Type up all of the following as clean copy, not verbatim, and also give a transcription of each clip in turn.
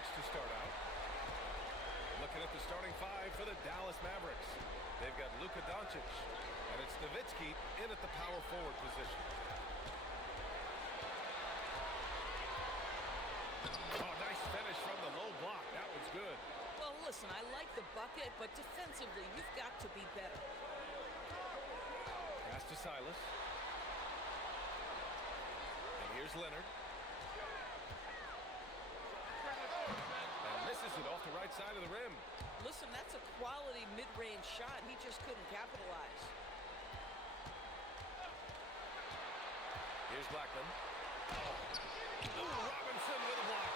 Mavericks to start out. Looking at the starting five for the Dallas Mavericks. They've got Luka Dončić, and it's Nowitzki in at the power forward position. Oh, nice finish from the low block. That was good. Well, listen, I like the bucket, but defensively, you've got to be better. Pass to Silas. And here's Leonard. And misses it off the right side of the rim. Listen, that's a quality mid-range shot. He just couldn't capitalize. Here's Blackman. Ooh, Robinson with a block.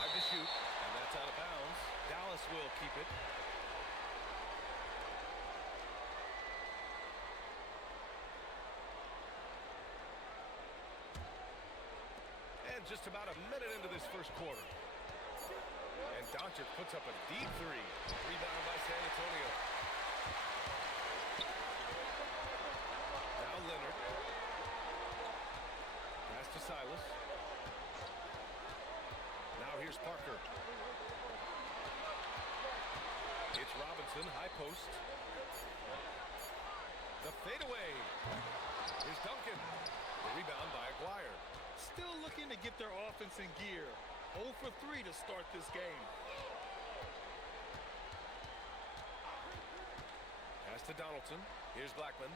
5 to shoot, and that's out of bounds. Dallas will keep it. And just about a minute into this first quarter. And Dončić puts up a deep three. Rebound by San Antonio. Now Leonard. Pass to Silas. Now here's Parker. It's Robinson, high post. The fadeaway. Here's Duncan. The rebound by Aguirre. Still looking to get their offense in gear. 0 for 3 to start this game. Pass to Donaldson. Here's Blackman.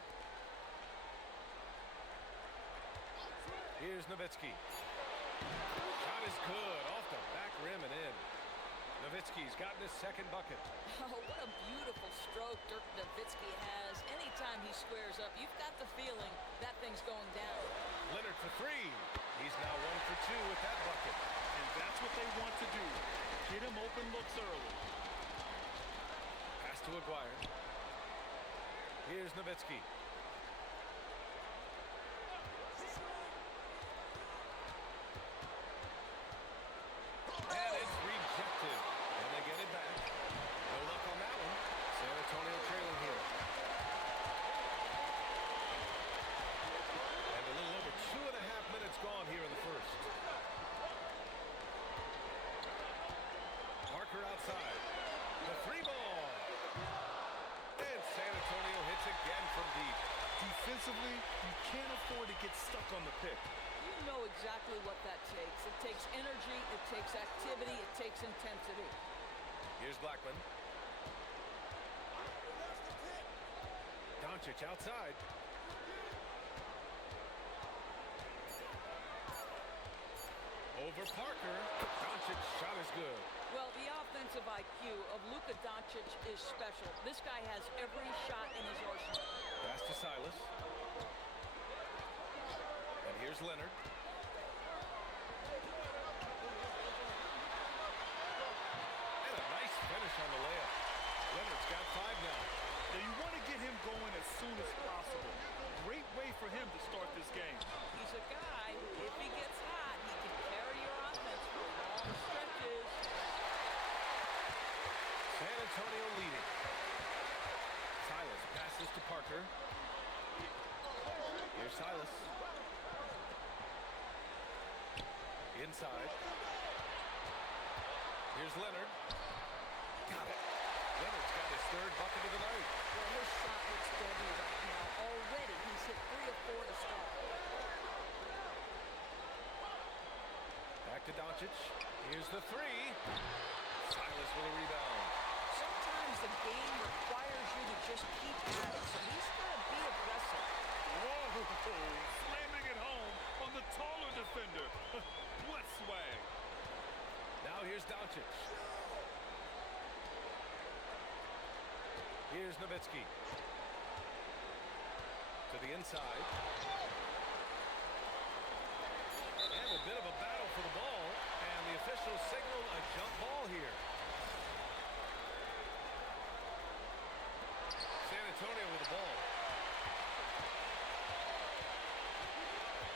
Here's Nowitzki. Shot is good. Off the back rim and in. Nowitzki's gotten his second bucket. Oh, what a beautiful stroke Dirk Nowitzki has. Anytime he squares up, you've got the feeling that thing's going down. Leonard for three. He's now 1 for 2 with that bucket. And that's what they want to do. Get him open looks early. Pass to Aguirre. Here's Nowitzki. And it's rejected. And they get it back. No luck on that one. San Antonio trailing here. And a little over 2.5 minutes gone here in the first. Parker outside. The three ball. And San Antonio hits again from deep. Defensively, you can't afford to get stuck on the pick. You know exactly what that takes. It takes energy, it takes activity, it takes intensity. Here's Blackman. Dončić outside. Over Parker. Dončić's shot is good. Well, the offensive IQ of Luka Dončić is special. This guy has every shot in his arsenal. Pass to Silas. And here's Leonard. And a nice finish on the layup. Leonard's got 5 now. Now you want to get him going as soon as possible. Great way for him to start this game. He's a guy, if he gets hot, he can carry your offense for long stretches. San Antonio leading. Silas passes to Parker. Here's Silas. Inside. Here's Leonard. Got it. Leonard's got his 3rd bucket of the night. Well, his shot looks deadly right now. Already, he's hit 3 of 4 to start. Back to Dončić. Here's the 3. Silas with a rebound. Sometimes the game requires you to just keep at it, so he's got to be aggressive. Whoa, slamming it home on the taller defender. What swag. Now here's Dončić. Here's Nowitzki. To the inside. And a bit of a battle for the ball. And the officials signal a jump ball here. San Antonio with the ball.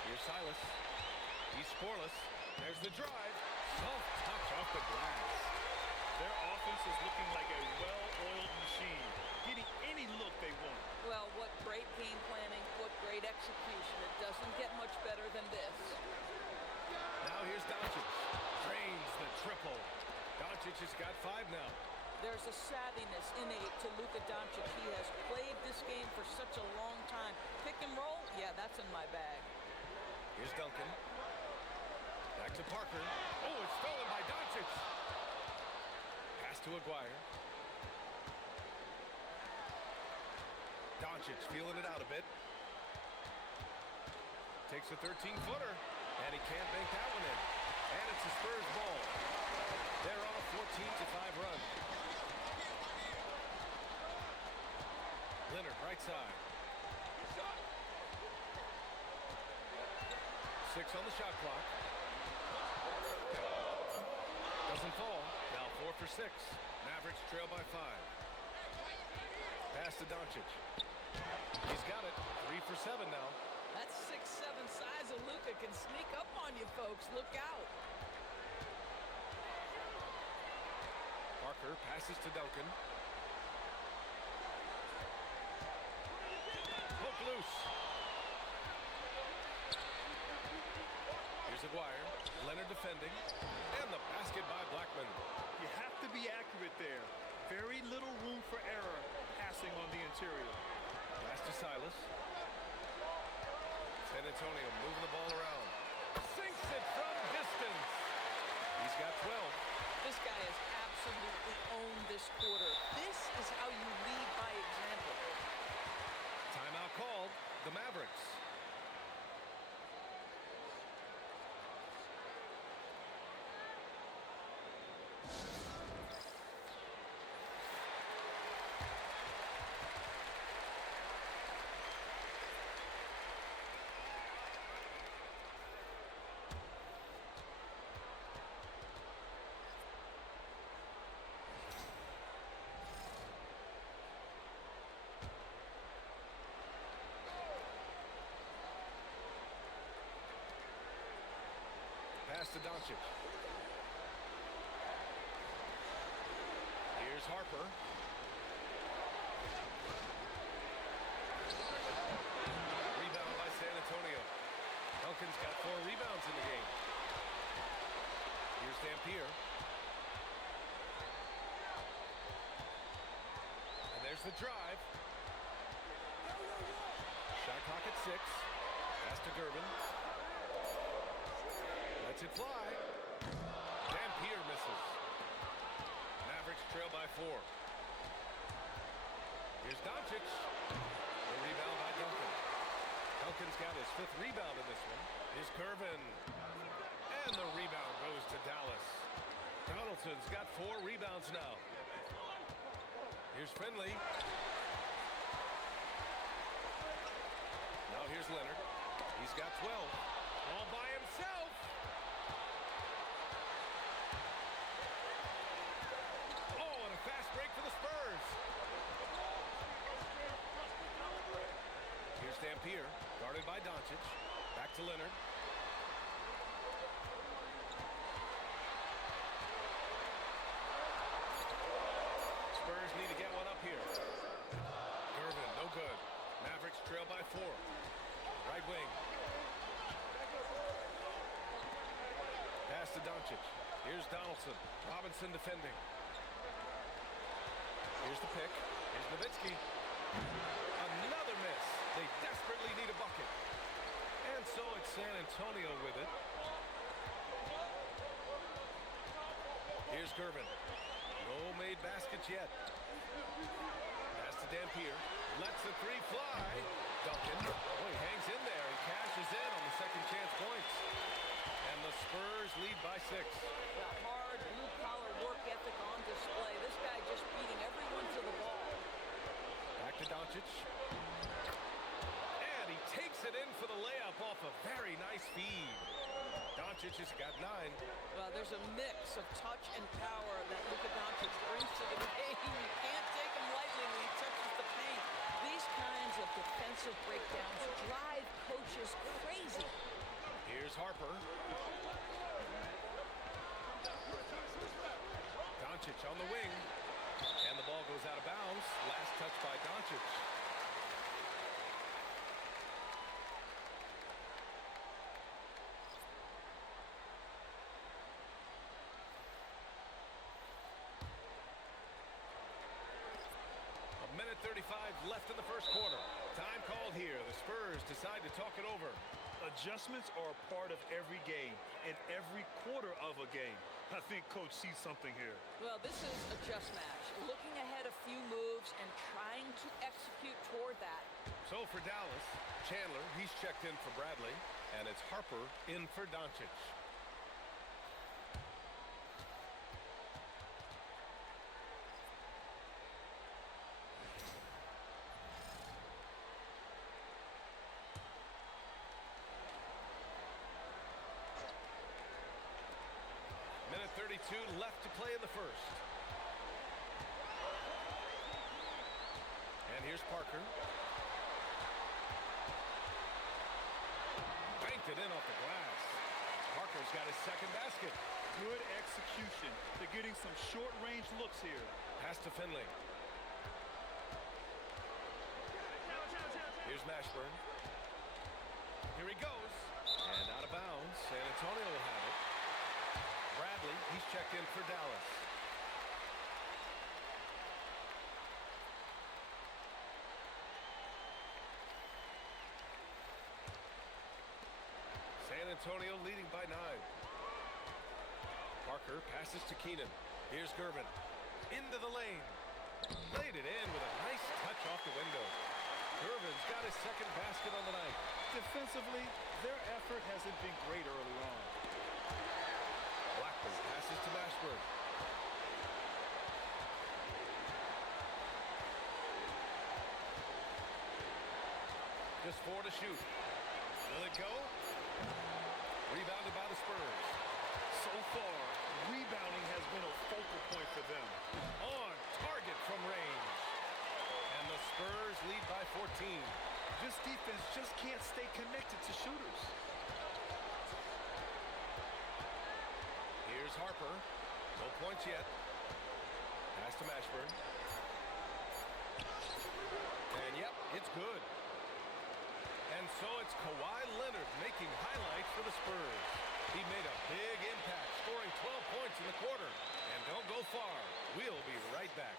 Here's Silas. He's scoreless. There's the drive. Soft touch off the glass. Their offense is looking like a well-oiled machine, getting any look they want. Well, what great game planning, what great execution. It doesn't get much better than this. Now here's Dončić. Drains the triple. Dončić has got 5 now. There's a savviness innate to Luka Dončić. He has played this game for such a long time. Pick and roll, yeah, that's in my bag. Here's Duncan. Back to Parker. Oh, it's stolen by Dončić. Pass to Aguirre. Dončić feeling it out a bit. Takes a 13-footer, and he can't bank that one in. And it's the Spurs ball. They're on a 14-5 run. Leonard, right side. 6 on the shot clock. Doesn't fall. Now 4 for 6. Mavericks trail by 5. Pass to Dončić. He's got it. 3 for 7 now. That 6'7" size of Luka can sneak up on you, folks. Look out. Parker passes to Duncan. Poke loose. Here's Aguirre. Leonard defending. And the basket by Blackman. You have to be accurate there. Very little room for error passing on the interior. Pass to Silas. San Antonio moving the ball around. Sinks it from distance. He's got 12. This guy has absolutely owned this quarter. This is how you lead by example. Timeout called. The Mavericks. Pass to Dončić. Here's Harper. Rebound by San Antonio. Duncan's got 4 rebounds in the game. Here's Dampier. And there's the drive. Shot clock at 6. Pass to Gervin. Lets it fly. Dampier misses. Mavericks trail by 4. Here's Dončić. The rebound by Duncan. Duncan's got his 5th rebound in this one. Here's Gervin. And the rebound goes to Dallas. Donaldson's got 4 rebounds now. Here's Finley. Now here's Leonard. He's got 12. All by himself. Oh, and a fast break for the Spurs. Here's Dampier, guarded by Dončić. Back to Leonard. Spurs need to get one up here. Gervin, no good. Mavericks trail by 4. Right wing. Pass to Dončić. Here's Donaldson. Robinson defending. Here's the pick. Here's Nowitzki. Another miss. They desperately need a bucket. And so it's San Antonio with it. Here's Gervin. No made baskets yet. Pass to Dampier. Lets the 3 fly. Duncan. Oh, he hangs in there. He cashes in on the second chance points. And the Spurs lead by 6. The hard blue-collar work ethic on display. This guy just beating everyone to the ball. Back to Dončić. And he takes it in for the layup off a very nice feed. Dončić has got 9. Well, there's a mix of touch and power that Luka Dončić brings to the game. You can't take him lightly when he touches the paint. These kinds of defensive breakdowns drive coaches crazy. Here's Harper. Dončić on the wing. And the ball goes out of bounds. Last touch by Dončić. left in the first quarter. Time called here. The Spurs decide to talk it over. Adjustments are a part of every game and every quarter of a game. I think Coach sees something here. Well, this is a just match. Looking ahead a few moves and trying to execute toward that. So for Dallas, Chandler, he's checked in for Bradley, and it's Harper in for Dončić. Minute 32 left to play in the first. And here's Parker. Banked it in off the glass. Parker's got his second basket. Good execution. They're getting some short-range looks here. Pass to Finley. Here's Mashburn. Here he goes. And out of bounds. San Antonio will have it. Bradley, he's checked in for Dallas. San Antonio leading by 9. Parker passes to Keenan. Here's Gervin. Into the lane. Laid it in with a nice touch off the window. Gervin's got his second basket on the night. Defensively, their effort hasn't been great early on. Blackburn passes to Mashburn. Just 4 to shoot. Will it go? Rebounded by the Spurs. So far, rebounding has been a focal point for them. On target from range. And the Spurs lead by 14. This defense just can't stay connected to shooters. Here's Harper. No points yet. Pass to Mashburn. And yep, it's good. And so it's Kawhi Leonard making highlights for the Spurs. He made a big impact, scoring 12 points in the quarter. And don't go far. We'll be right back.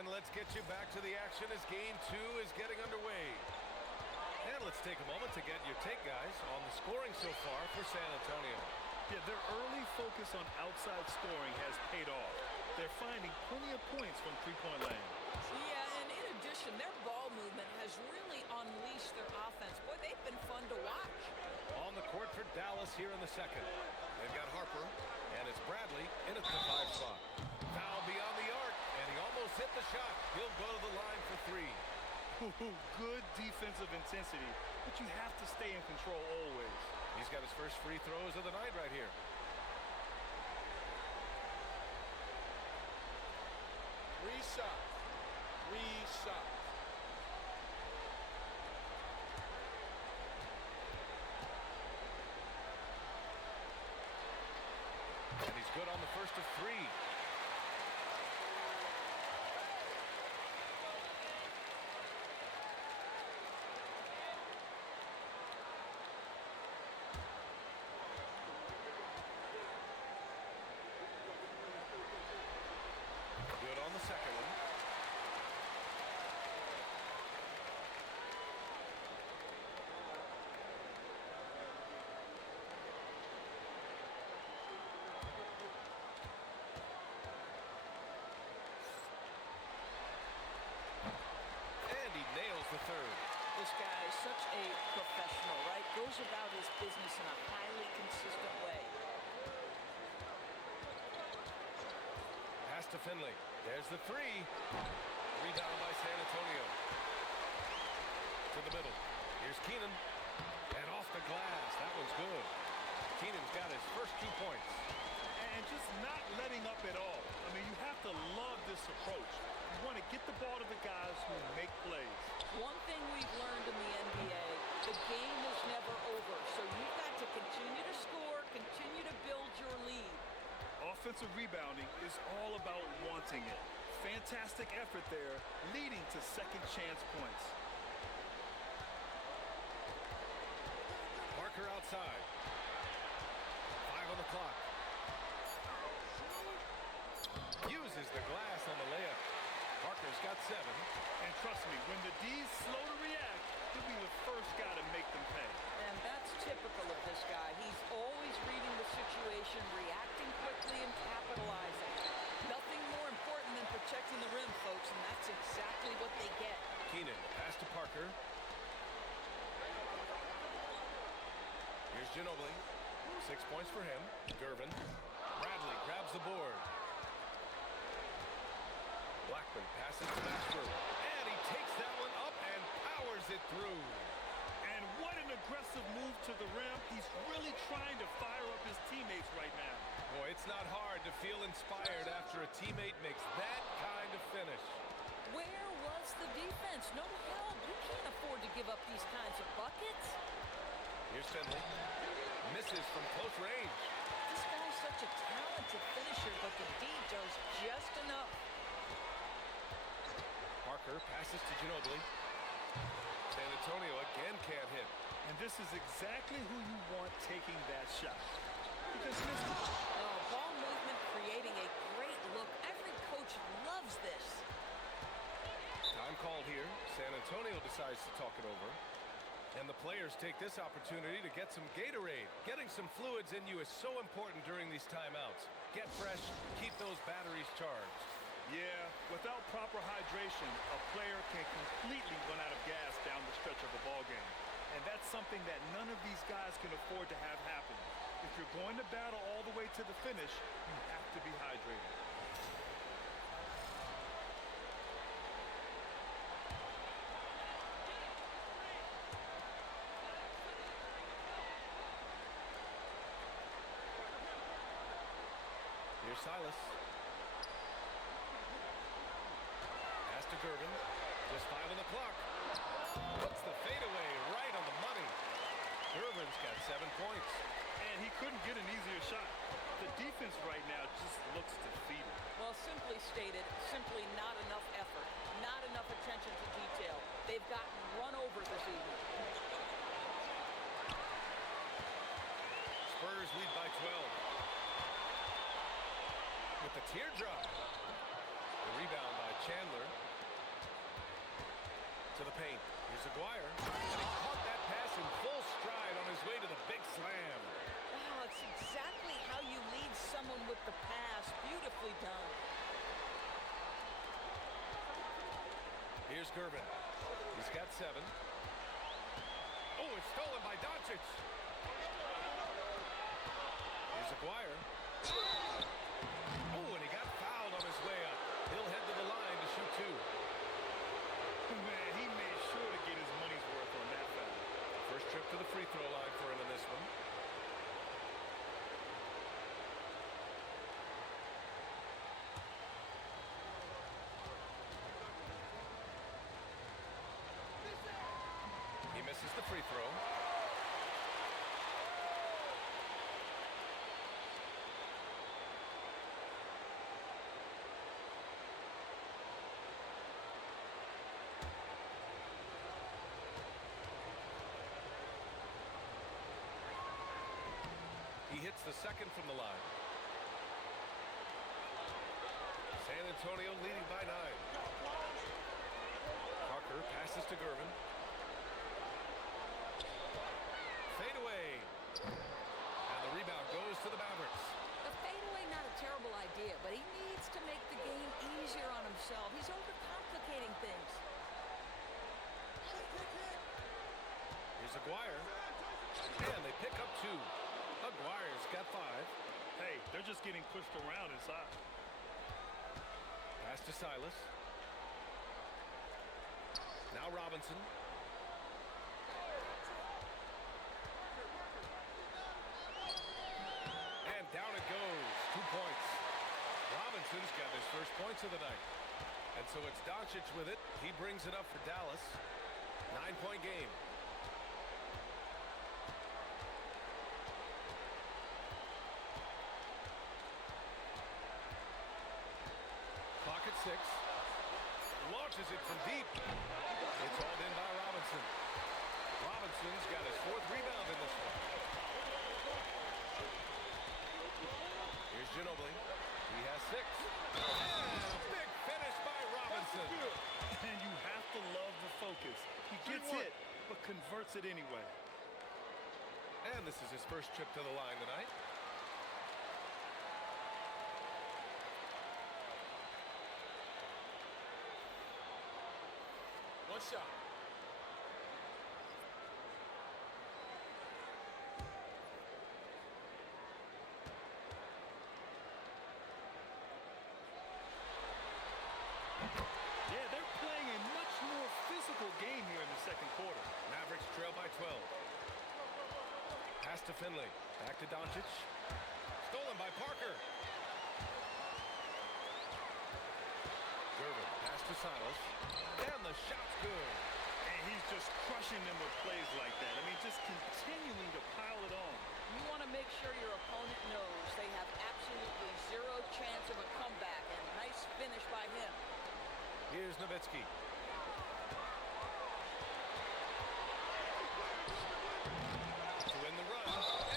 And let's get you back to the action as Game 2 is getting underway. And let's take a moment to get your take, guys, on the scoring so far for San Antonio. Yeah, their early focus on outside scoring has paid off. They're finding plenty of points from three-point land. Yeah, and in addition, their ball movement has really unleashed their offense. Boy, they've been fun to watch. On the court for Dallas here in the second. They've got Harper, and it's Bradley in at the 5 spot. Foul beyond the arc, and he almost hit the shot. He'll go to the line for 3. Good defensive intensity, but you have to stay in control always. He's got his first free throws of the night right here. Reset. And he's good on the first of 3. Good on the second one. And he nails the third. This guy is such a professional, right? Goes about his business in a highly consistent way. Pass to Finley. There's the 3. Rebound by San Antonio. To the middle. Here's Keenan. And off the glass. That one's good. Keenan's got his first 2 points. And just not letting up at all. I mean, you have to love this approach. You want to get the ball to the guys who make plays. One thing we've learned in the NBA, the game is never over. So you've got to continue to score, continue to build your lead. Offensive rebounding is all about wanting it. Fantastic effort there, leading to second chance points. Parker outside. 5 on the clock. Uses the glass on the layup. Parker's got 7. And trust me, when the D's slow to react, he'll be the first guy to make them pay. And that's typical of this guy. He's always reading the situation, reacting quickly, and capitalizing. Nothing more important than protecting the rim, folks, and that's exactly what they get. Keenan, pass to Parker. Here's Ginobili. 6 points for him. Gervin. Bradley grabs the board. Blackman passes to Maxwell. And he takes that one up and powers it through. And what an aggressive move to the rim. He's really trying to fire up his teammates right now. Boy, it's not hard to feel inspired after a teammate makes that kind of finish. Where was the defense? No help. You can't afford to give up these kinds of buckets. Here's Finley. Misses from close range. This guy's such a talented finisher, but the D does just enough. Parker passes to Ginobili. San Antonio again can't hit. And this is exactly who you want taking that shot. Because listen, Ball movement creating a great look. Every coach loves this. Time called here. San Antonio decides to talk it over. And the players take this opportunity to get some Gatorade. Getting some fluids in you is so important during these timeouts. Get fresh, keep those batteries charged. yeah, without proper hydration, a player can completely run out of gas down the stretch of a ball game. And that's something that none of these guys can afford to have happen. If you're going to battle all the way to the finish, you have to be hydrated. Here's Silas. Pass to Gervin. Just 5 on the clock. Puts the fadeaway right on the money. Gervin's got 7 points. And he couldn't get an easier shot. The defense right now just looks defeated. Well, simply stated, simply not enough effort, not enough attention to detail. They've gotten run over this evening. Spurs lead by 12. With the teardrop. The rebound by Chandler. To the paint. Here's Aguirre. And he caught that pass in full stride on his way to the big slam. Wow, it's exactly how you lead someone with the pass. Beautifully done. Here's Gervin. He's got 7. Oh, it's stolen by Dončić. Here's Aguirre. Oh, and he got fouled on his way up. He'll head to the line to shoot 2. Man, he made sure to get his money's worth on that foul. First trip to the free throw line for him in this one. He misses the free throw. He hits the second from the line. San Antonio leading by 9. Parker passes to Gervin. Fade away. And the rebound goes to the Mavericks. The fadeaway, not a terrible idea, but he needs to make the game easier on himself. He's overcomplicating things. Here's Aguirre. And they pick up 2. Aguirre's got 5. Hey, they're just getting pushed around inside. Pass to Silas. Now Robinson. And down it goes. 2 points. Robinson's got his first points of the night. And so it's Dončić with it. He brings it up for Dallas. 9-point game. Clock at 6. Launches it from deep. It's hauled in by Robinson. Robinson's got his 4th rebound in this one. Here's Ginobili. He has 6. And a big finish by Robinson. And you have to love the focus. He gets hit, but converts it anyway. And this is his first trip to the line tonight. One shot. Yeah, they're playing a much more physical game here in the second quarter. Mavericks trail by 12. Pass to Finley. Back to Dončić. Stolen by Parker. Irving. Pass to Silas. And the shot's good. And he's just crushing them with plays like that. I mean, just continuing to pile it on. You want to make sure your opponent knows they have absolutely zero chance of a comeback, and nice finish by him. Here's Nowitzki. To win the run,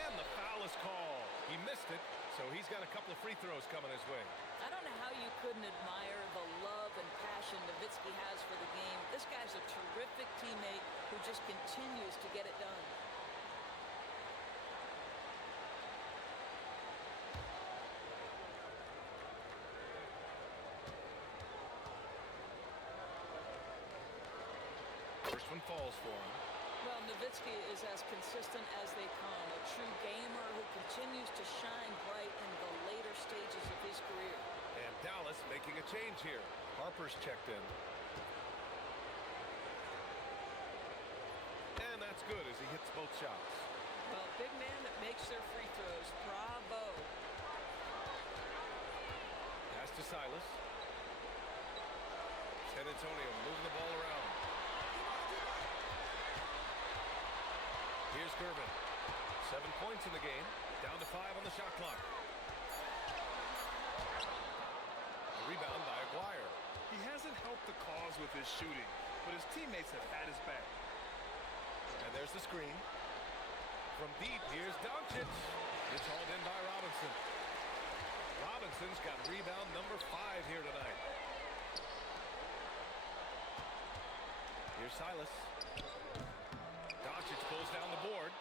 and the foul is called. He missed it, so he's got a couple of free throws coming his way. I don't know how you couldn't admire the love and passion Nowitzki has for the game. This guy's a terrific teammate who just continues to get it done. First one falls for him. Well, Nowitzki is as consistent as they come, a true gamer who continues to shine bright in the later stages of his career. And Dallas making a change here. Harper's checked in. And that's good as he hits both shots. Well, big man that makes their free throws. Bravo. Pass to Silas. San Antonio moving the ball around. Here's Irving. 7 points in the game. Down to 5 on the shot clock. A rebound by Aguirre. He hasn't helped the cause with his shooting, but his teammates have had his back. And there's the screen. From deep, here's Dončić. It's hauled in by Robinson. Robinson's got rebound number 5 here tonight. Here's Silas. Dončić pulls down the board.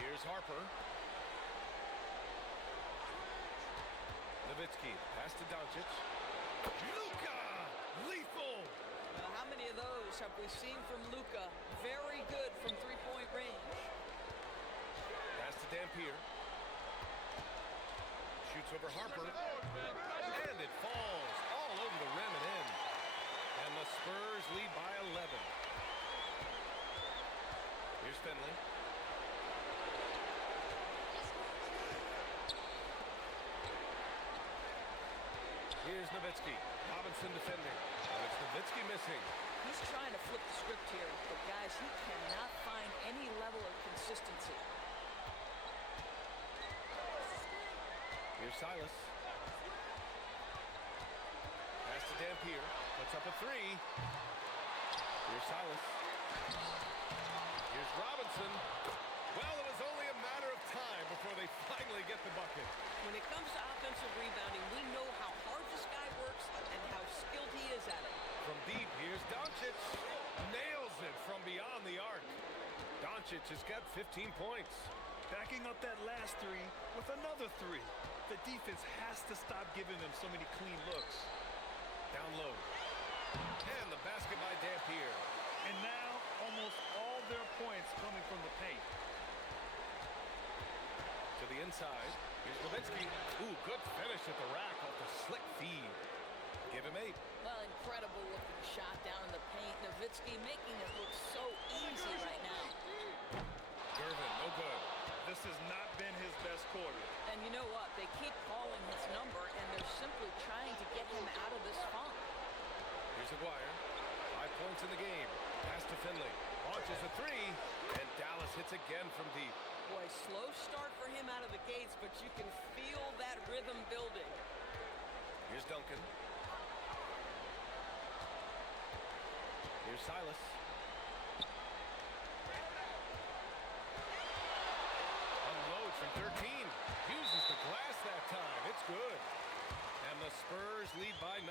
Here's Harper. Nowitzki, pass to Dončić. Luka! Lethal! Now, how many of those have we seen from Luka? Very good from three-point range. Pass to Dampier. Shoots over Harper. And it falls all over the rim and in. And the Spurs lead by 11. Here's Finley. Here's Nowitzki. Robinson defending. And it's Nowitzki missing. He's trying to flip the script here, but guys, he cannot find any level of consistency. Here's Silas. Pass to Dampier. Puts up a 3. Here's Silas. Here's Robinson. Well, it was only a matter of time before they finally get the bucket. When it comes to offensive rebounding, we know how hard this guy works and how skilled he is at it. From deep, here's Dončić. Nails it from beyond the arc. Dončić has got 15 points. Backing up that last 3 with another 3. The defense has to stop giving them so many clean looks. Down low. And the basket by Dampier. And now, almost all their points coming from the paint. To the inside. Here's Nowitzki. Ooh, good finish at the rack off the slick feed. Give him 8. Well, incredible looking shot down in the paint. Nowitzki making it look so easy right now. Irving, no good. This has not been his best quarter. And you know what? They keep calling his number, and they're simply trying to get him out of this funk. Here's Aguirre. 5 points in the game. Pass to Finley. Launches a three, and Dallas hits again from deep. Boy, slow start for him out of the gates, but you can feel that rhythm building. Here's Duncan. Here's Silas. Unloads from 13. Uses the glass that time. It's good. And the Spurs lead by 9.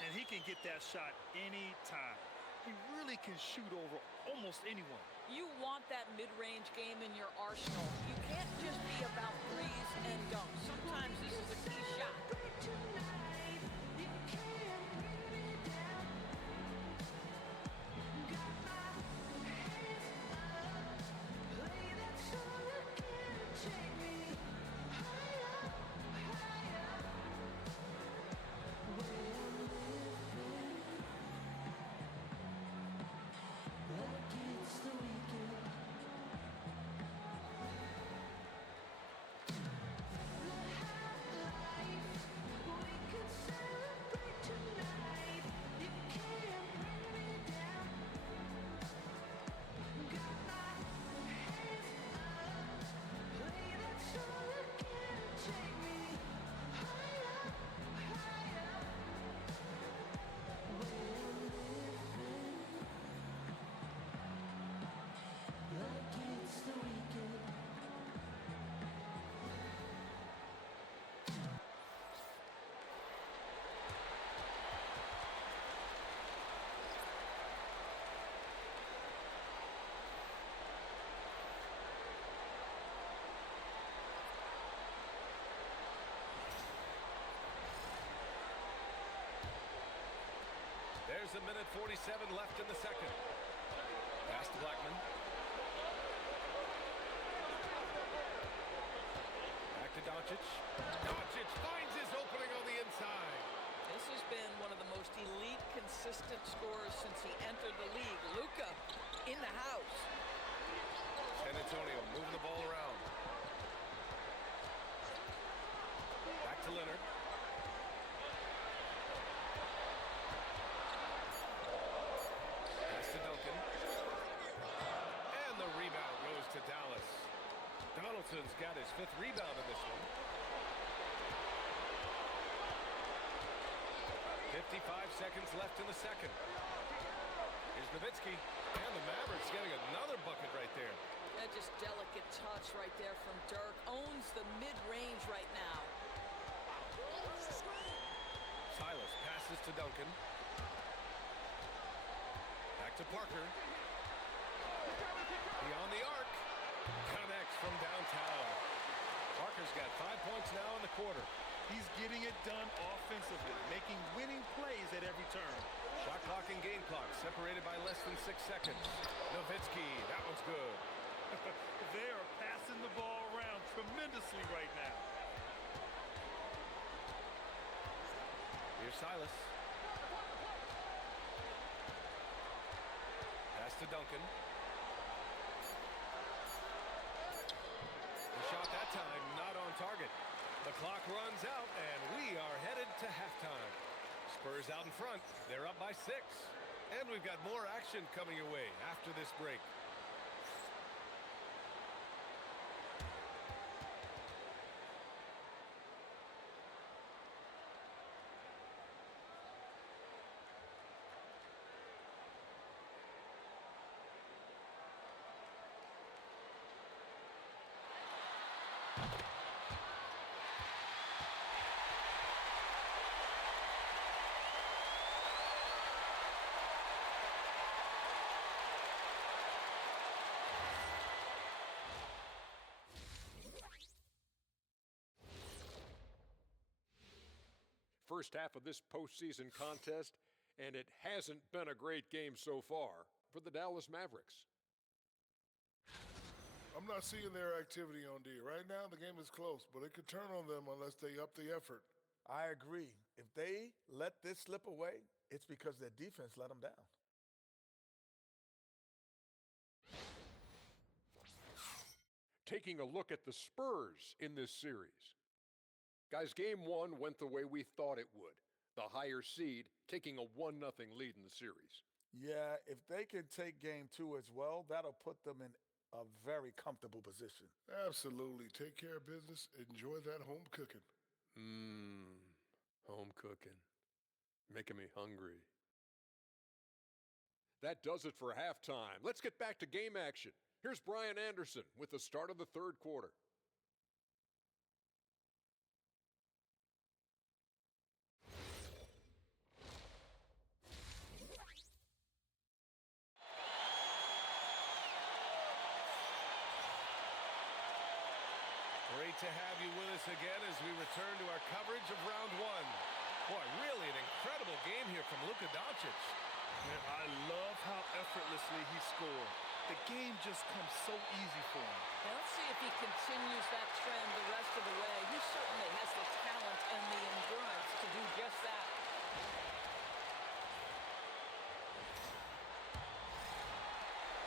And he can get that shot anytime. He really can shoot over almost anyone. You want that mid-range game in your arsenal. You can't just be about threes and dunks. Sometimes this is a key shot. There's a minute 47 left in the second. Pass to Blackman. Back to Dončić. Dončić finds his opening on the inside. This has been one of the most elite, consistent scorers since he entered the league. Luka in the house. San Antonio moving the ball around. Back to Leonard. Pass to Duncan. And the rebound goes to Dallas. Donaldson's got his 5th rebound in this one. 55 seconds left in the second. Here's Nowitzki. And the Mavericks getting another bucket right there. That just delicate touch right there from Dirk. Owns the mid-range right now. Silas passes to Duncan. Back to Parker. Beyond the arc. Connects from downtown. Parker's got 5 points now in the quarter. He's getting it done offensively, making winning plays at every turn. Shot clock and game clock separated by less than 6 seconds. Nowitzki, that one's good. They are passing the ball around tremendously right now. Here's Silas. Pass to Duncan. The shot that time not on target. The clock runs out, and we are headed to halftime. Spurs out in front. They're up by 6. And we've got more action coming your way after this break. First half of this postseason contest, and it hasn't been a great game so far for the Dallas Mavericks. I'm not seeing their activity on D. Right now, the game is close, but it could turn on them unless they up the effort. I agree. If they let this slip away, it's because their defense let them down. taking a look at the Spurs in this series. Guys, game one went the way we thought it would. The higher seed taking a 1-0 lead in the series. Yeah, if they can take game two as well, that'll put them in a very comfortable position. Absolutely. Take care of business. Enjoy that home cooking. Home cooking. Making me hungry. That does it for halftime. Let's get back to game action. Here's Brian Anderson with the start of the third quarter. Great to have you with us again as we return to our coverage of round one. Boy, really an incredible game here from Luka Dončić. Man, I love how effortlessly he scored. The game just comes so easy for him. Now let's see if he continues that trend the rest of the way. He certainly has the talent and the endurance to do just that.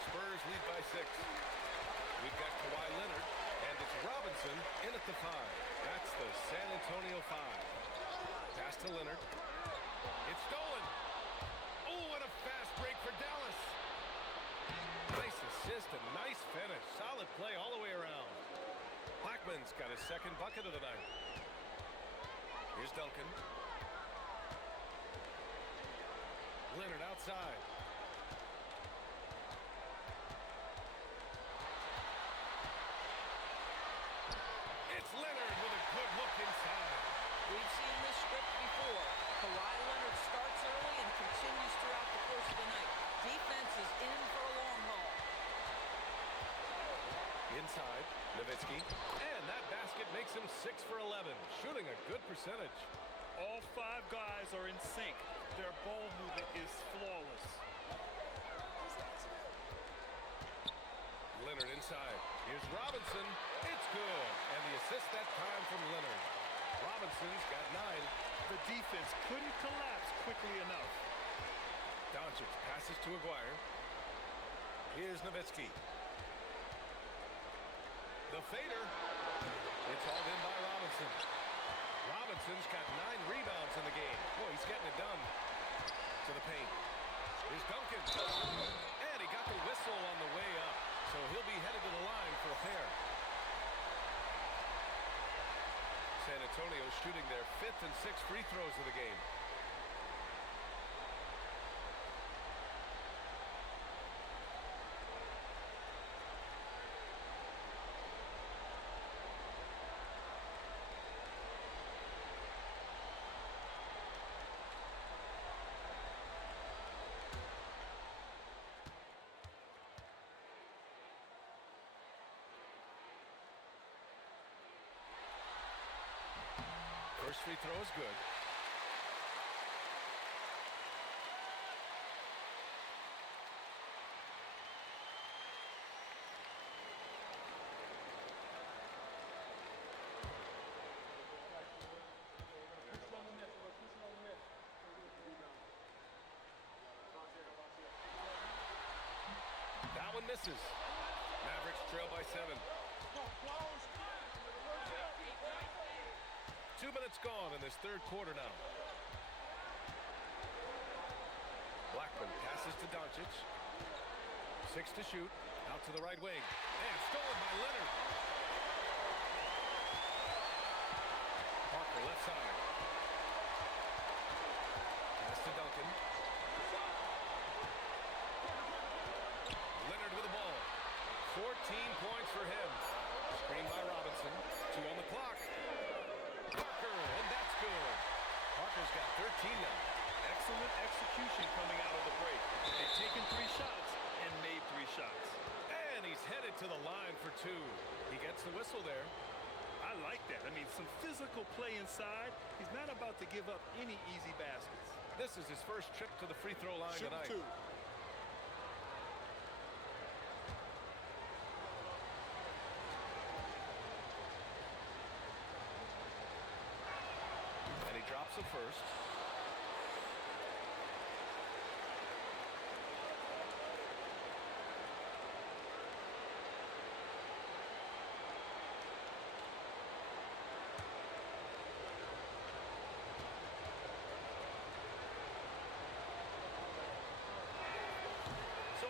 Spurs lead by 6. We've got Kawhi Leonard, and it's Robinson in at the 5. That's the San Antonio 5. Pass to Leonard. It's stolen. Oh, and a fast break for Dallas. Nice assist and nice finish. Solid play all the way around. Blackman's got his second bucket of the night. Here's Duncan. Leonard outside. It's Leonard with a good look inside. We've seen this script before. Kawhi Leonard starts early and continues throughout the course of the night. Defense is in for a long haul. Inside, Nowitzki. And that basket makes him 6 for 11, shooting a good percentage. All 5 guys are in sync. Their ball movement is flawless. Leonard inside. Here's Robinson. It's good. And the assist that time from Leonard. Robinson's got 9. The defense couldn't collapse quickly enough. Dončić passes to Aguirre. Here's Nowitzki. The fader. It's hauled in by Robinson. Robinson's got 9 rebounds in the game. Boy, he's getting it done. To the paint. Here's Duncan. And he got the whistle on the way up. So he'll be headed to the line for a pair. San Antonio shooting their 5th and 6th free throws of the game. First free throw is good. That one misses. Mavericks trail by 7. 2 minutes gone in this third quarter now. Blackman passes to Dončić. 6 to shoot. Out to the right wing. And stolen by Leonard. Parker left side. Pass to Duncan. Leonard with the ball. 14 points for him. Screen by Robinson. 2 on the clock. Parker, and that's good. Parker's got 13 now. Excellent execution coming out of the break. They've taken 3 shots and made 3 shots. And he's headed to the line for 2. He gets the whistle there. I like that. I mean, some physical play inside. He's not about to give up any easy baskets. This is his first trip to the free throw line Shoot tonight. 2. And he drops the first.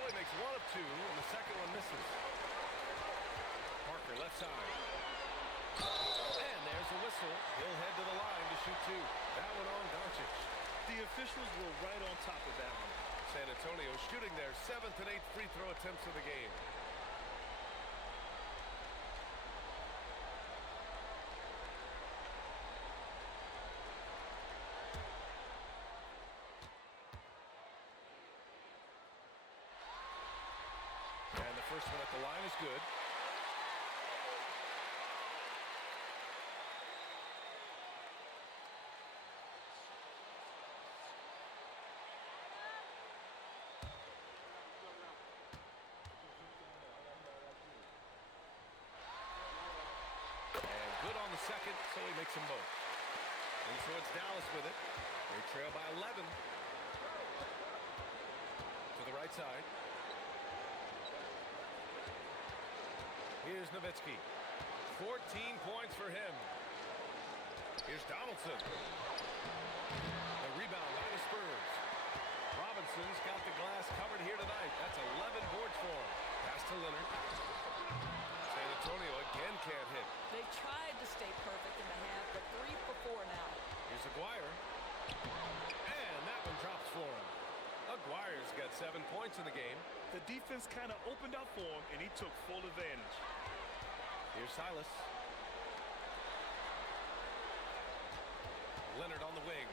He makes one of two, and the second one misses. Parker left side. And there's a whistle. He'll head to the line to shoot two. That one on Dončić. The officials were right on top of that one. San Antonio shooting their 7th and 8th free throw attempts of the game. And the first one at the line is good. Second, so he makes them both. And so it's Dallas with it. They trail by 11. To the right side. Here's Nowitzki. 14 points for him. Here's Donaldson. The rebound by the Spurs. Robinson's got the glass covered here tonight. That's 11 boards for him. Pass to Leonard. San Antonio again can't hit. They tried to stay perfect in the half, but 3 for 4 now. Here's Aguirre. And that one drops for him. Aguirre's got 7 points in the game. The defense kind of opened up for him, and he took full advantage. Here's Silas. Leonard on the wing.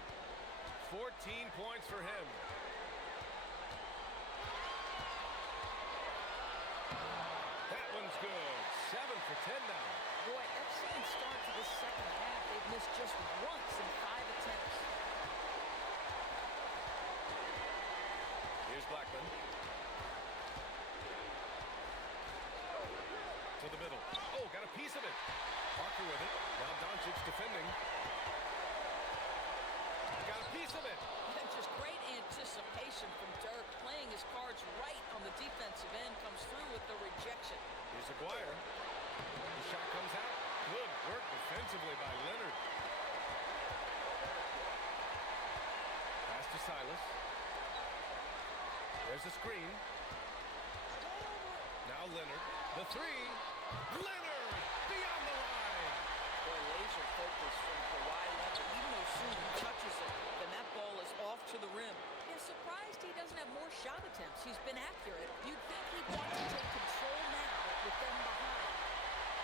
14 points for him. That one's good. 7 for 10 now. Boy, excellent start to the second half. They've missed just once in 5 attempts. Here's Blackman. To the middle. Oh, got a piece of it. Parker with it. Now Dončić defending. Got a piece of it. And just great anticipation from Dirk, playing his cards right on the defensive end, comes through with the rejection. Here's Aguirre. The shot comes out. Good work defensively by Leonard. Pass to Silas. There's a screen. Now Leonard. The three. Leonard beyond the line. Boy, laser focus from Kawhi Leonard. Even though soon he touches it, then that ball is off to the rim. Yeah, surprised he doesn't have more shot attempts. He's been accurate. You'd think he'd want to take control now with them behind.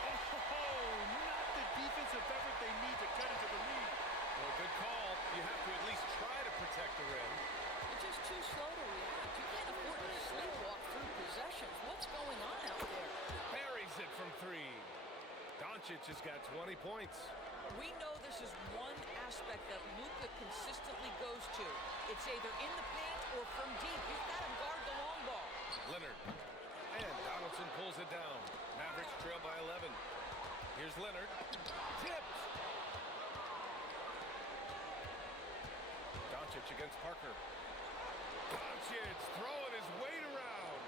Oh, not the defensive effort they need to cut into the lead. Well, good call. You have to at least try to protect the rim. They're just too slow to react. You can't afford to sleepwalk through possessions. What's going on out there? Buries it from 3. Dončić has got 20 points. We know this is one aspect that Luka consistently goes to. It's either in the paint or from deep. You've got to guard the long ball. Leonard. And Donaldson pulls it down. Mavericks trail by 11. Here's Leonard. Tipped. Dončić against Parker. Dončić throwing his weight around.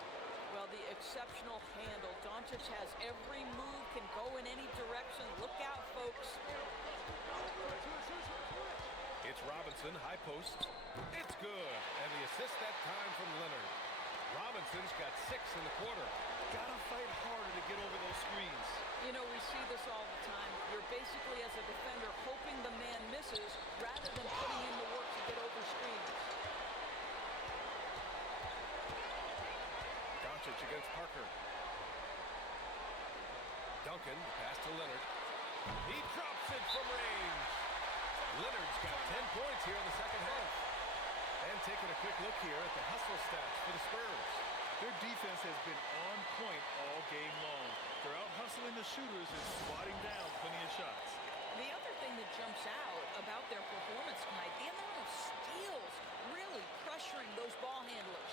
Well, the exceptional handle. Dončić has every move, can go in any direction. Look out, folks. It's Robinson, high post. It's good. And the assist that time from Leonard. Robinson's got 6 in the quarter. Gotta fight harder to get over those screens. You know, we see this all the time. You're basically, as a defender, hoping the man misses rather than putting in the work to get over screens. Dončić against Parker. Duncan, pass to Leonard. He drops it from range. Leonard's got 10 points here in the second half. And taking a quick look here at the hustle stats for the Spurs. Their defense has been on point all game long. They're out hustling the shooters and swatting down plenty of shots. The other thing that jumps out about their performance tonight, the amount of steals, really pressuring those ball handlers.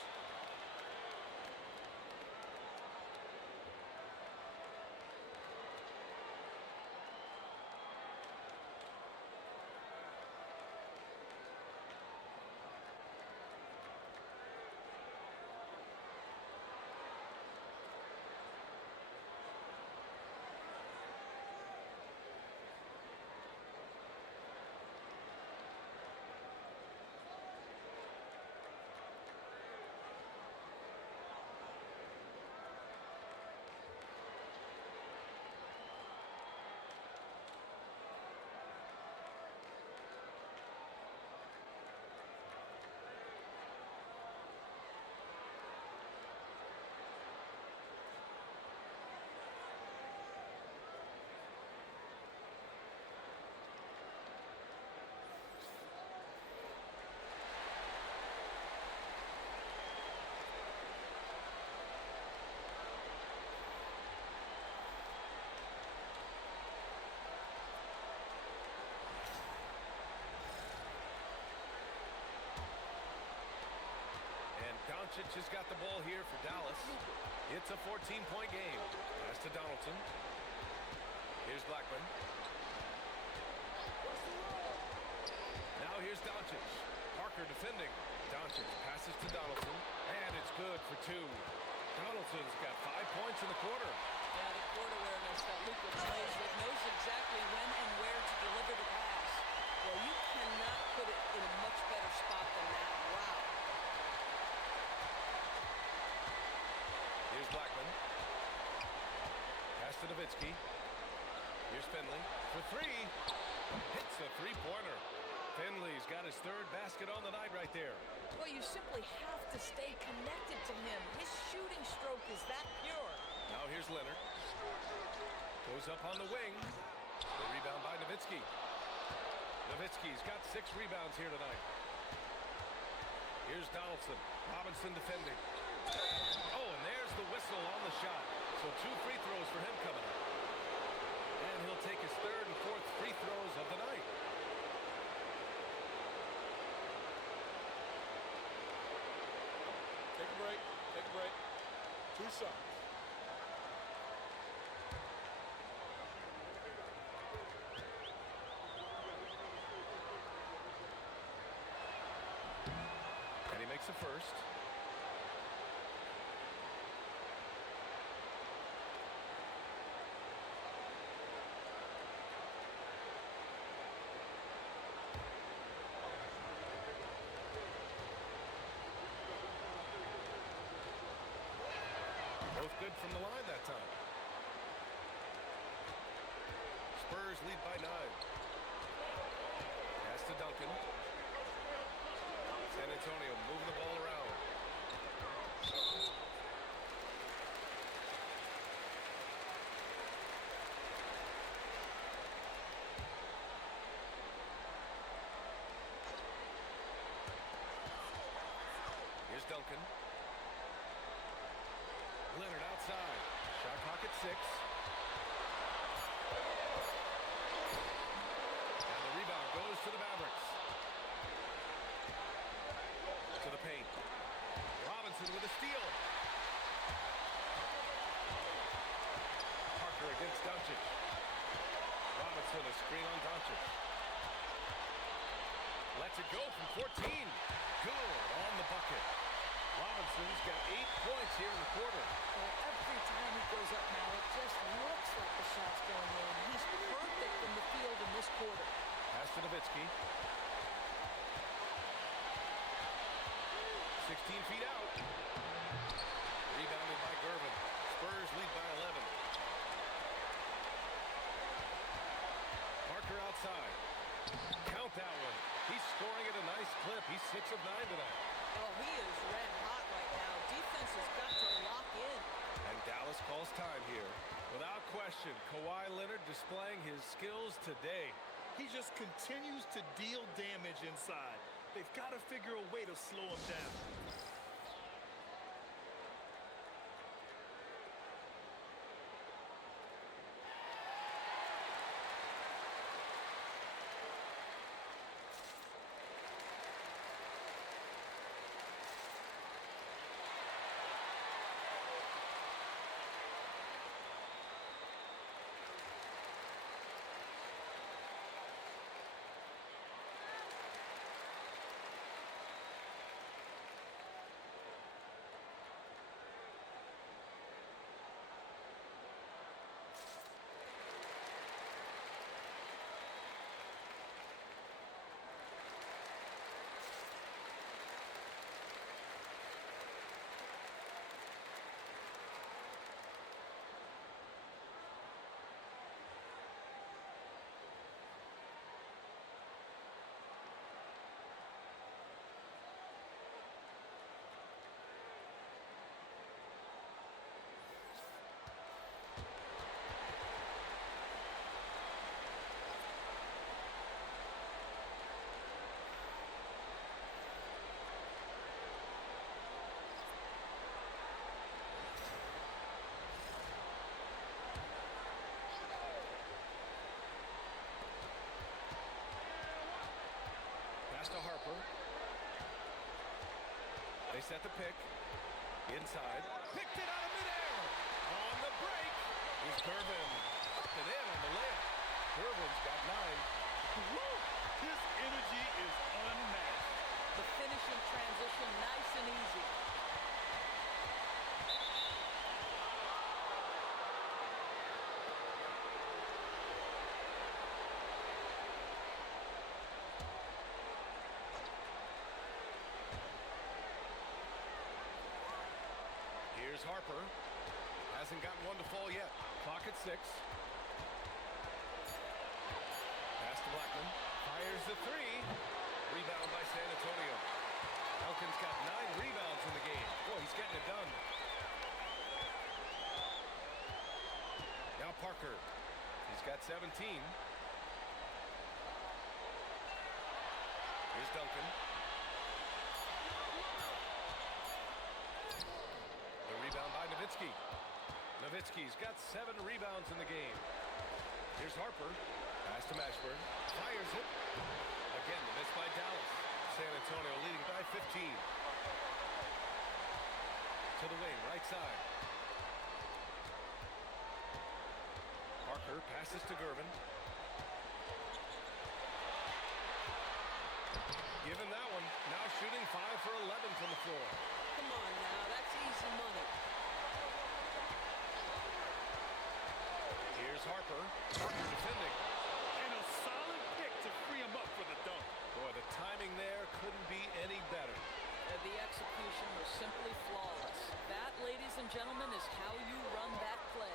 Dončić has got the ball here for Dallas. It's a 14-point game. Pass to Donaldson. Here's Blackman. Now here's Dončić. Parker defending. Dončić passes to Donaldson. And it's good for two. Donaldson's got 5 points in the quarter. Yeah, the court awareness that Luka plays with, knows exactly when and where to deliver the pass. Well, you cannot put it in a much better spot than that. Wow. Here's Blackman. Pass to Nowitzki. Here's Finley for three. Hits a three-pointer. Finley's got his third basket on the night right there. Well, you simply have to stay connected to him. His shooting stroke is that pure. Now here's Leonard. Goes up on the wing. The rebound by Nowitzki. Nowitzki's got 6 rebounds here tonight. Here's Donaldson. Robinson defending. Oh, and there's the whistle on the shot. So 2 free throws for him coming up. And he'll take his 3rd and 4th free throws of the night. Take a break. Take a break. 2 shots. And he makes the first. Both good from the line that time. Spurs lead by 9. Pass to Duncan. San Antonio moving the ball around. Here's Duncan. Leonard outside. Shot clock at 6. And the rebound goes to the Mavericks. To the paint. Robinson with a steal. Parker against Dončić. Robinson a screen on Dončić. Lets it go from 14. Good on the bucket. Robinson's got 8 points here in the quarter. Well, every time he goes up now, it just looks like the shot's going in. He's perfect from the field in this quarter. Pass to Nowitzki. 16 feet out. Rebounded by Gervin. Spurs lead by 11. Parker outside. Count that one. He's scoring at a nice clip. He's 6 of 9 tonight. Oh, he is red hot right now. Defense has got to lock in. And Dallas calls time here. Without question, Kawhi Leonard displaying his skills today. He just continues to deal damage inside. They've got to figure a way to slow him down. set the pick. Inside. Picked it out of midair. On the break. Here's Irving. Up and in on the layup. Irving's got 9. Woo! His energy is unmatched. The finishing transition, nice and easy. Here's Harper. Hasn't gotten one to fall yet. Clock at 6. Pass to Blackman. Fires the 3. Rebound by San Antonio. Duncan's got 9 rebounds in the game. Boy, he's getting it done. Now Parker. He's got 17. Here's Duncan. The rebound by Nowitzki. Nowitzki's got 7 rebounds in the game. Here's Harper. Pass to Mashburn. Fires it. Again, the miss by Dallas. San Antonio leading by 15. To the wing, right side. Parker passes to Gervin. Given that one. Now shooting 5 for 11 from the floor. Come on now, that's easy money. Here's Harper. Harper defending. And a solid pick to free him up for the dunk. Boy, the timing there couldn't be any better. The execution was simply flawless. That, ladies and gentlemen, is how you run that play.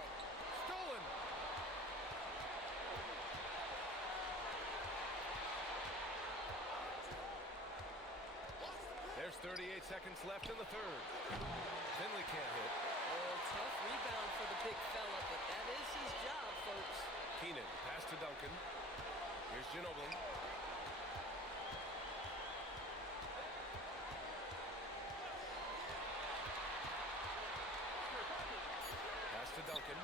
Stolen. There's 38 seconds left in the third. Finley can't hit. Oh, tough rebound for the big fella, but that is his job, folks. Keenan, pass to Duncan. Here's Ginobili. Pass to Duncan.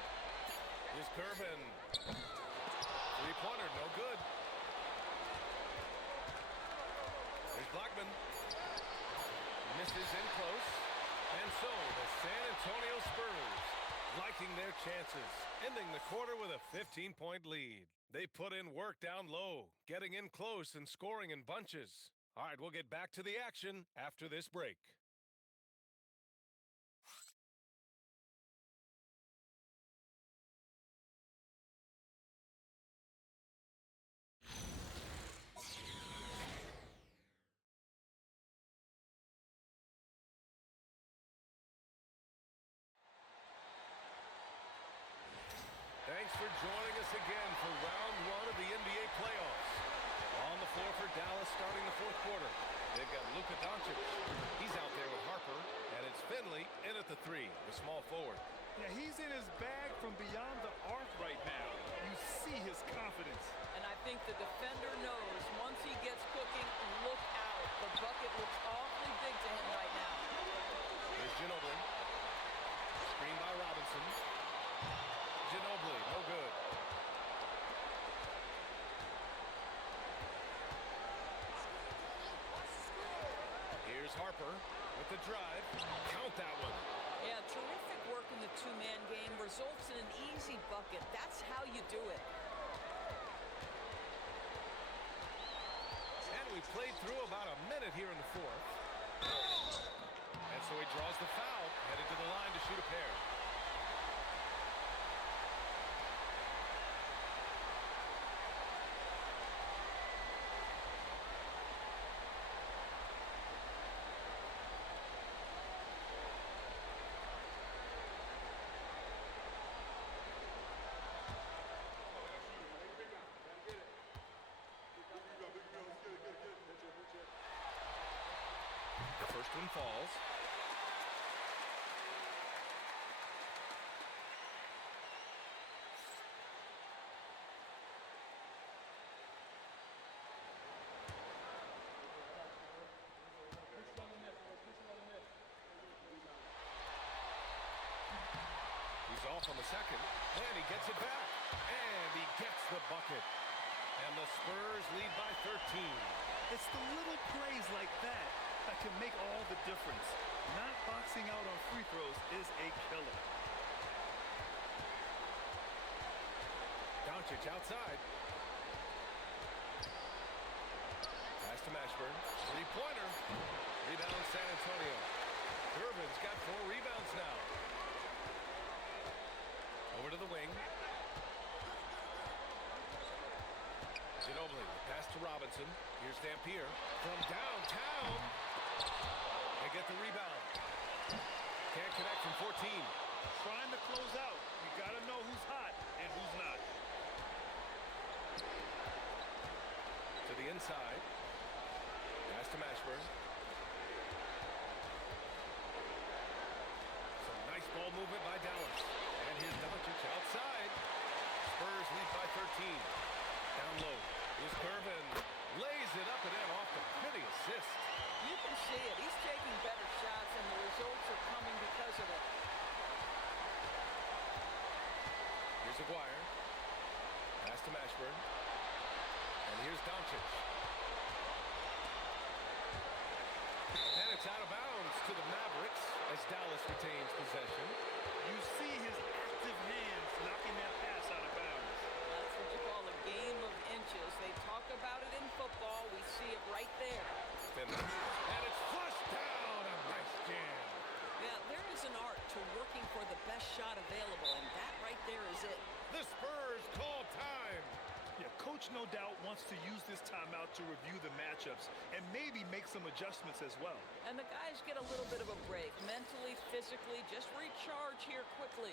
Here's Gervin. Three-pointer, no good. Here's Blackman. Misses in close. And so the San Antonio Spurs liking their chances, ending the quarter with a 15-point lead. They put in work down low, getting in close and scoring in bunches. All right, we'll get back to the action after this break. Thanks for joining us again for round 1 of the NBA playoffs. On the floor for Dallas starting the fourth quarter. They've got Luka Dončić. He's out there with Harper. And it's Finley in at the 3, the small forward. Yeah, he's in his bag from beyond the arc right now. You see his confidence. And I think the defender knows once he gets cooking, look out. The bucket looks awfully big to him right now. Here's Ginobili. Screen by Robinson. Ginobili, no good. Here's Harper with the drive. Count that one. Yeah, terrific work in the two-man game results in an easy bucket. That's how you do it. And we played through about a minute here in the fourth. And so he draws the foul, headed to the line to shoot a pair. The first one falls. He's off on the second, and he gets it back. And he gets the bucket. And the Spurs lead by 13. It's the little plays like that that can make all the difference. Doncic outside. Pass to Mashburn. Three-pointer. Rebound San Antonio. Irving's got 4 rebounds now. Over to the wing. Ginobili, pass to Robinson. Here's Dampier from downtown. They get the rebound. Can't connect from 14. Trying to close out. You got to know who's hot and who's not. To the inside. Pass to Mashburn. Some nice ball movement by Dallas. And here's Doncic outside. Spurs lead by 13. Down low. Here's Irving. Lays it up and in off the pretty assist. You can see it. He's taking better shots, and the results are coming because of it. Here's Aguirre. Pass to Mashburn. And here's Doncic. And it's out of bounds to the Mavericks as Dallas retains possession. You see his active hands knocking that pass out of bounds. That's what you call a game of inches. They talk about it in football. We see it right there. Finley. And it's flushed down. A nice jam. Yeah, there is an art to working for the best shot available, and that right there is it. The Spurs call time. Yeah, coach no doubt wants to use this timeout to review the matchups and maybe make some adjustments as well. And the guys get a little bit of a break, mentally, physically, just recharge here quickly.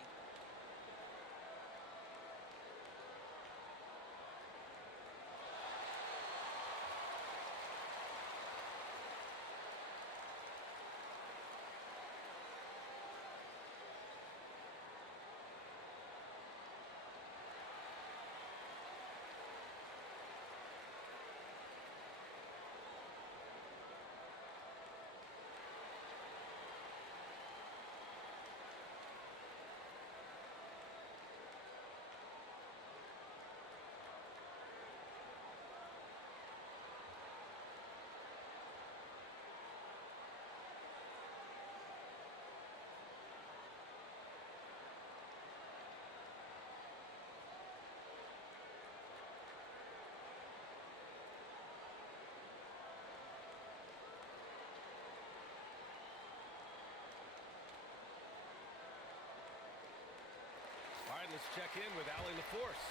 All right, let's check in with Allie LaForce.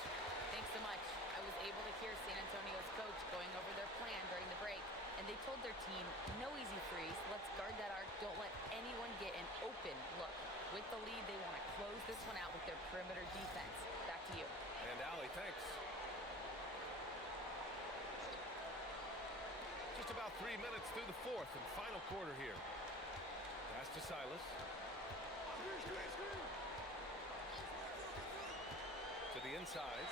Thanks so much. I was able to hear San Antonio's coach going over their plan during the break, and they told their team, no easy freeze, let's guard that arc, don't let anyone get an open look. With the lead, they want to close this one out with their perimeter defense. Back to you. And Allie, thanks. Just about 3 minutes through the fourth and final quarter here. Pass to Silas. To the inside.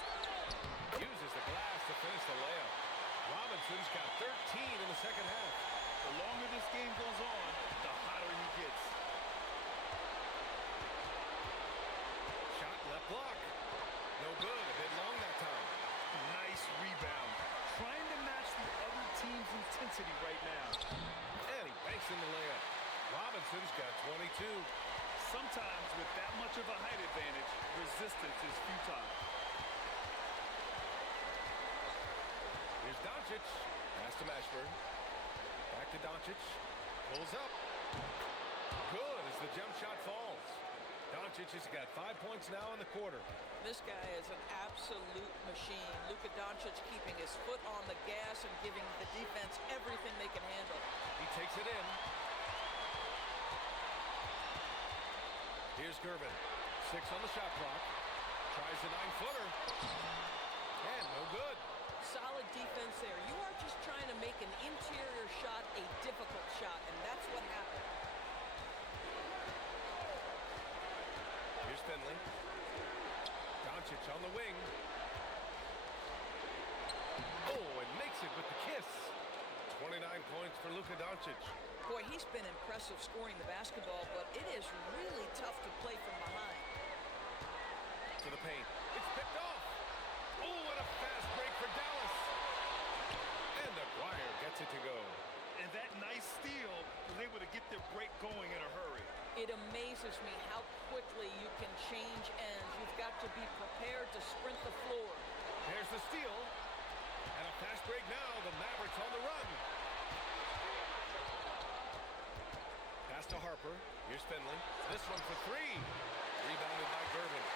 Uses the glass to finish the layup. Robinson's got 13 in the second half. The longer this game goes on, the hotter he gets. Shot left block. No good. A bit long that time. Nice rebound. Trying to match the other team's intensity right now. And he banks in the layup. Robinson's got 22. Sometimes with that much of a height advantage, resistance is futile. Here's Doncic. Pass to Mashburn. Back to Doncic. Pulls up. Good as the jump shot falls. Doncic has got 5 points now in the quarter. This guy is an absolute machine. Luka Dončić keeping his foot on the gas and giving the defense everything they can handle. He takes it in. Here's Gervin. 6 on the shot clock. Tries the 9-footer. And no good. Solid defense there. You are just trying to make an interior shot a difficult shot, and that's what happened. Here's Finley. Doncic on the wing. Oh, and makes it with the kiss. 29 points for Luka Dončić. Boy, he's been impressive scoring the basketball, but it is really tough to play from behind. To the paint. It's picked off. Oh, what a fast break for Dallas. And Aguirre gets it to go. And that nice steal was able to get their break going in a hurry. It amazes me how quickly you can change ends. You've got to be prepared to sprint the floor. There's the steal. And a fast break now. The Mavericks on the run. Pass to Harper. Here's Finley. This one for three. Rebounded by Gervin.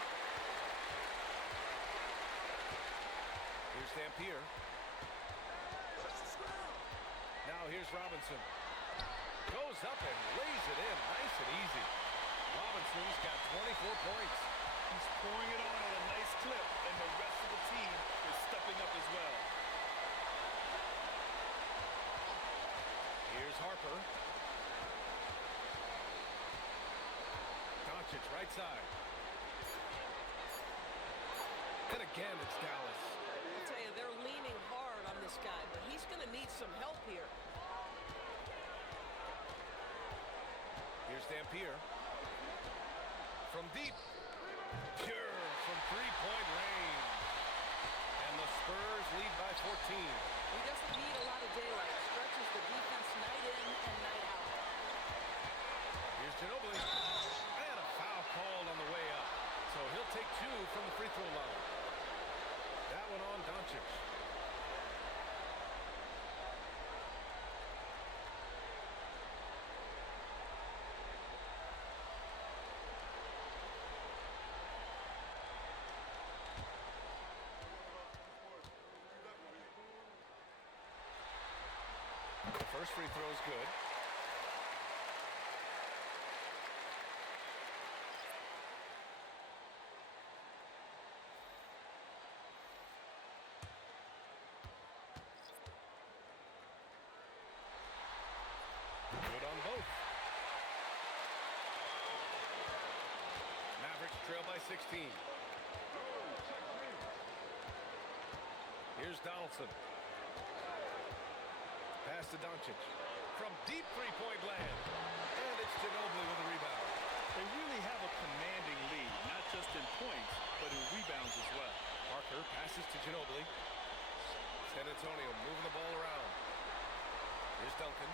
Here's Dampier. Now here's Robinson. Goes up and lays it in. Nice and easy. Robinson's got 24 points. He's pouring it on at a nice clip, and the rest of the team is stepping up as well. Here's Harper. Dončić right side. And again, it's Dallas. I'll tell you, they're leaning hard on this guy, but he's going to need some help here. Here's Dampier. From deep. Pure from three-point range. And the Spurs lead by 14. He doesn't need a lot of daylight. Stretches the defense night in and night out. Here's Ginobili. And a foul called on the way up. So he'll take two from the free throw line. That one on Dončić. The first free throw is good. Good on both. Mavericks trail by 16. Here's Donaldson. Pass to Dončić. From deep three-point land. And it's Ginobili with a rebound. They really have a commanding lead, not just in points, but in rebounds as well. Parker passes to Ginobili. San Antonio moving the ball around. Here's Duncan.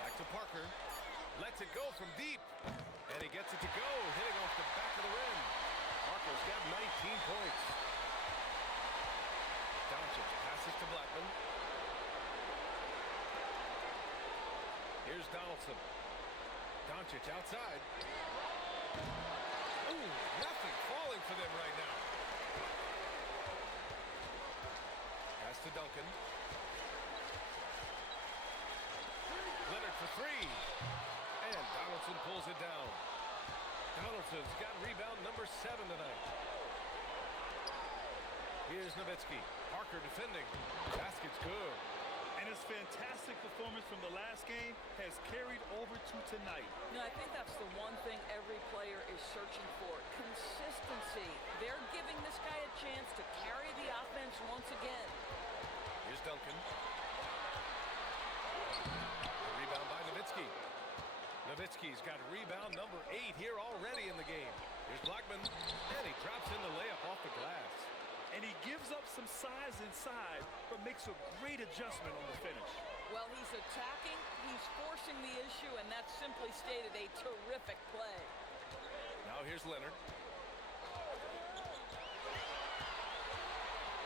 Back to Parker. Lets it go from deep. And he gets it to go, hitting off the back of the rim. Parker's got 19 points. Dončić passes to Blackman. Here's Donaldson. Dončić outside. Ooh, nothing falling for them right now. Pass to Duncan. Leonard for three. And Donaldson pulls it down. Donaldson's got rebound number 7 tonight. Here's Nowitzki. Parker defending. Basket's good. And his fantastic performance from the last game has carried over to tonight. You know, I think that's the one thing every player is searching for. Consistency. They're giving this guy a chance to carry the offense once again. Here's Duncan. The rebound by Nowitzki. Nowitzki's got rebound number 8 here already in the game. Here's Blackman. And he drops in the layup off the glass. And he gives up some size inside, but makes a great adjustment on the finish. Well, he's attacking, he's forcing the issue, and that's simply stated a terrific play. Now here's Leonard.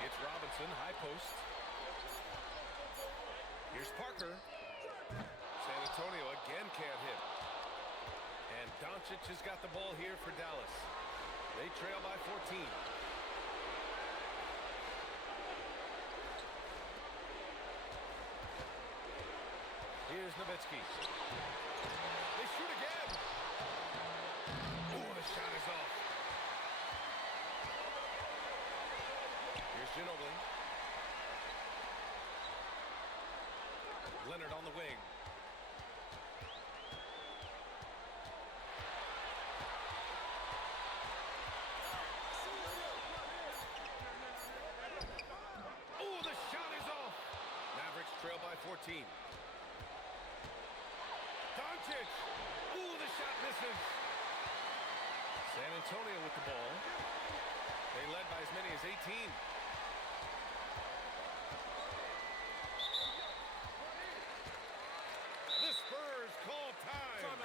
It's Robinson, high post. Here's Parker. San Antonio again can't hit. And Dončić has got the ball here for Dallas. They trail by 14. Here's Nowitzki. They shoot again. Ooh, the shot is off. Here's Ginobili. Leonard on the wing. Ooh, the shot is off. Mavericks trail by 14. Dončić. Ooh, the shot misses. San Antonio with the ball. They led by as many as 18. The Spurs call time.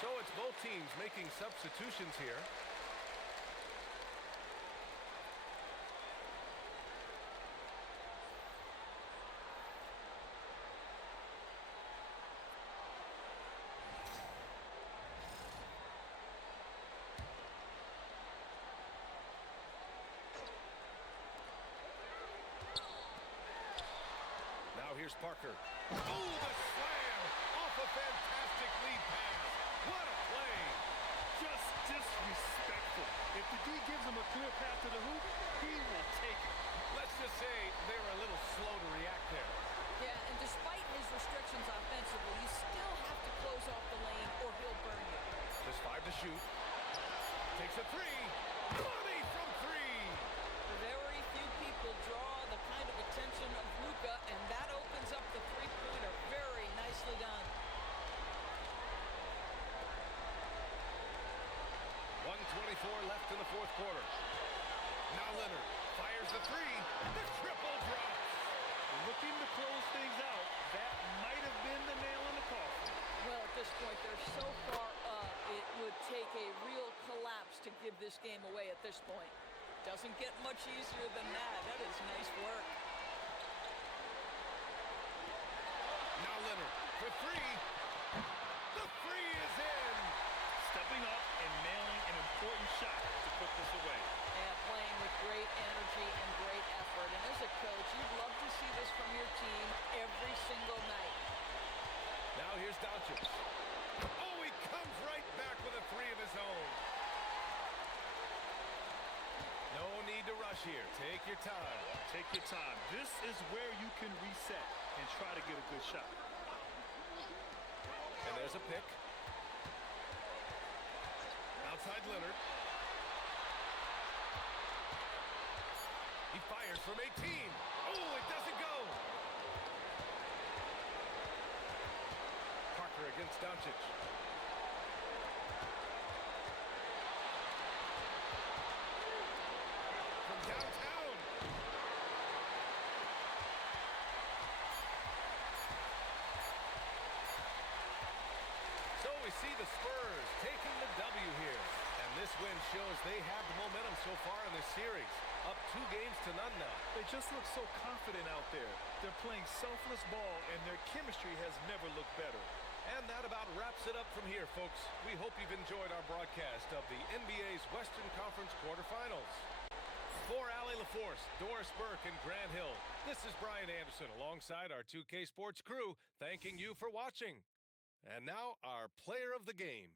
So it's both teams making substitutions here. Now here's Parker. Oh, the slam off a fantastic lead pass. What a play. Just disrespectful. If the D gives him a clear path to the hoop, he will take it. Let's just say they were a little slow to react there. Yeah, and despite his restrictions offensively, you still have to close off the lane or he'll burn you. Just 5 to shoot. Takes a 3. Money from 3. Very few people draw the kind of attention of Luka, and that opens up the three-pointer. Very nicely done. 1:24 left in the fourth quarter. Now Leonard fires the 3. The triple drops. Looking to close things out, that might have been the nail in the coffin. Well, at this point, they're so far up, it would take a real collapse to give this game away at this point. Doesn't get much easier than that. That is nice work. Now Leonard for 3. The 3 is in. Stepping up and nailing an important shot to put this away. And playing with great energy and great effort. And as a coach, you'd love to see this from your team every single night. Now here's Dončić. Oh, he comes right back with a 3 of his own. No need to rush here. Take your time. Take your time. This is where you can reset and try to get a good shot. And there's a pick. Outside Leonard. He fires from 18. Oh, it doesn't go. Parker against Dončić. From downtown. So we see the Spurs taking the W here. And this win shows they have the momentum so far in this series. Up 2 games to none now. They just look so confident out there. They're playing selfless ball, and their chemistry has never looked better. And that about wraps it up from here, folks. We hope you've enjoyed our broadcast of the NBA's Western Conference quarterfinals. For Allie LaForce, Doris Burke, and Grant Hill, this is Brian Anderson alongside our 2K Sports crew, thanking you for watching. And now, our player of the game.